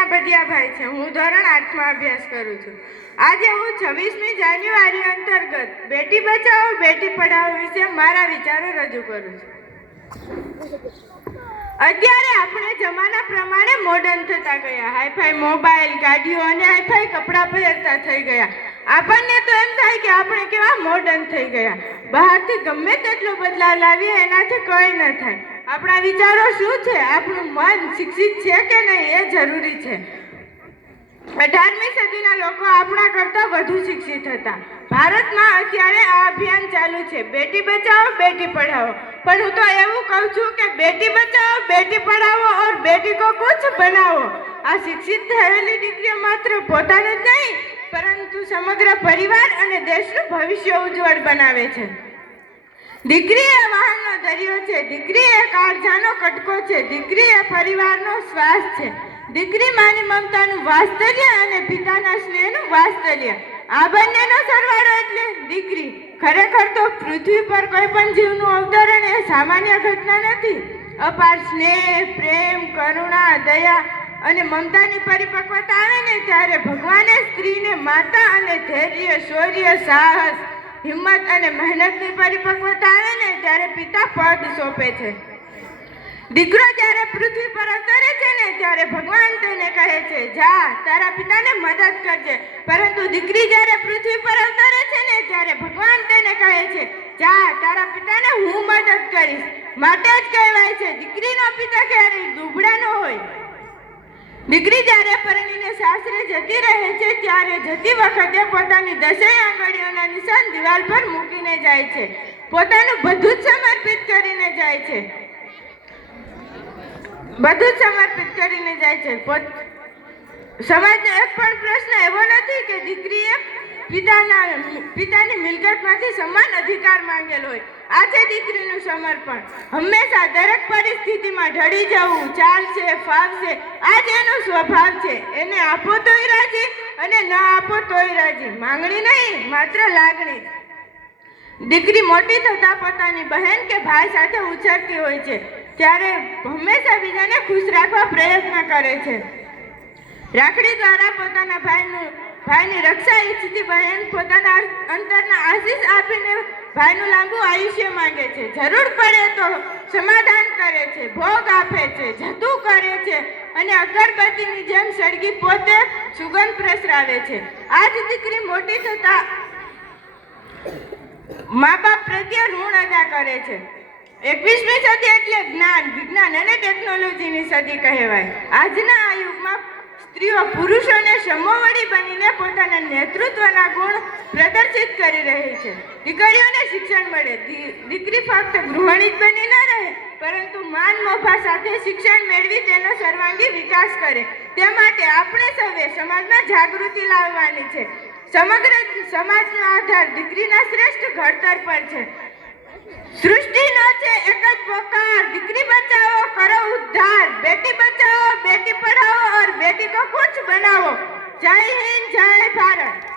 નામ બદિયાભાઈ છે. હું ધોરણ 8માં અભ્યાસ કરું છું. આજે હું 26મી જાન્યુઆરી અંતર્ગત બેટી બચાવો બેટી પઢાઓ વિશે મારા વિચારો રજૂ કરું છું. અત્યારે આપણે જમાના પ્રમાણે મોડર્ન થતા ગયા. હાઈફાઈ મોબાઈલ, ગાડીઓ અને હાઈફાઈ કપડાં પહેરતા થઈ ગયા. આપણને તો એમ થાય કે આપણે કેવા મોડર્ન થઈ ગયા. બહારથી ગમે તેટલો બદલાવ લાવીએ એનાથી કંઈ ન થાય. આપણા વિચારો શું છે, આપણું મન શિક્ષિત છે કે નહીં એ જરૂરી છે. 18મી સદીના લોકો આપણા કરતાં વધુ શિક્ષિત હતા. ભારતમાં અત્યારે આ અભિયાન ચાલુ છે, બેટી બચાવો બેટી પઢાઓ. પણ હું તો એવું કહું છું કે બેટી બચાવો બેટી પઢાઓ ઓર બેટી કો કુછ બનાવો. આ શિક્ષિત થયેલી દીકરીઓ માત્ર પોતાને જ નહીં પરંતુ સમગ્ર પરિવાર અને દેશનું ભવિષ્ય ઉજ્જવળ બનાવે છે. દીકરી એ વાહનનો દરિયો છે, દીકરી એ કાળજાનો કટકો છે, દીકરી એ પરિવારનો શ્વાસ છે, દીકરી માની મમતાનું વાસ્તલ્ય અને પિતાના સ્નેહનું વાસ્તલ્ય. આ બંનેનો સરવાળો એટલે દીકરી. ખરેખર તો પૃથ્વી પર કોઈ પણ જીવનું અવતરણ એ સામાન્ય ઘટના નથી. અપાર સ્નેહ, પ્રેમ, કરુણા, દયા અને મમતાની પરિપક્વતા આવે ને ત્યારે ભગવાને સ્ત્રીને માતા અને ધૈર્ય, શૌર્ય, સાહસ, હિંમત અને મહેનતની પરિપક્વતા આવે ને ત્યારે પિતા પદ સોંપે છે. દીકરો જ્યારે પૃથ્વી પર અવતરે છે ને ત્યારે ભગવાન તેને કહે છે, જા તારા પિતાને મદદ કરજે. પરંતુ દીકરી જ્યારે પૃથ્વી પર અવતરે છે ને ત્યારે ભગવાન તેને કહે છે, જા તારા પિતાને હું મદદ કરીશ. માટે જ કહેવાય છે દીકરીનો પિતા ક્યારેય દુબળા ન હોય. દીકરી જ્યારે પરણીને સાસરે જતી રહે છે ત્યારે જતી વખતે પોતાની 10 આંગળીઓના નિશાન દિવાલ પર મૂકીને જાય છે. પોતાનું બધું જ સમર્પિત કરીને જાય છે. સમાજનો એક પણ પ્રશ્ન એવો નથી કે દીકરીએ પિતાની મિલકતમાંથી સમાન અધિકાર માંગેલ હોય. આ છે દીકરીનું સમર્પણ. હંમેશા દરેક પરિસ્થિતિમાં ઢળી જવું, ચાલશે, ફાવશે, આ જ એનો સ્વભાવ છે. એને આપો તોય રાજી અને ન આપો તોય રાજી. માંગણી નહીં, માત્ર લાગણી. દીકરી મોટી થતા પોતાની બહેન કે ભાઈ સાથે ઉછરતી હોય છે ત્યારે હંમેશા બીજાને ખુશ રાખવા પ્રયત્ન કરે છે. રાખડી દ્વારા પોતાના ભાઈની રક્ષા ઈચ્છતી બહેન પોતાના અંતરના આશીષ આપીને ભાઈનું લાંબુ આયુષ્ય માંગે છે. જરૂર પડે તો સમાધાન કરે છે, ભોગ આપે છે, જતું કરે છે અને અગરબત્તીની જેમ સળગી પોતે સુગંધ પ્રસરાવે છે. આ જ દીકરી મોટી થતા મા બાપ પ્રત્યે ઋણ અદા કરે છે. 21મી સદી એટલે જ્ઞાન, વિજ્ઞાન અને ટેકનોલોજીની સદી કહેવાય. આજના આ યુગમાં સ્ત્રીઓ પુરુષોને સમોવડી બનીને પોતાના નેતૃત્વના ગુણ પ્રદર્શિત કરી રહી છે. દીકરીઓને શિક્ષણ મળે. દીકરી ફક્ત ગૃહિણી જ બની ન રહે પરંતુ માન મોભા સાથે શિક્ષણ મેળવી તેનો સર્વાંગી વિકાસ કરે. તે માટે આપણે સૌએ સમાજમાં જાગૃતિ લાવવાની છે. સમગ્ર સમાજનો આધાર દીકરીના શ્રેષ્ઠ ઘડતર પર છે. સૃષ્ટિનો છે એક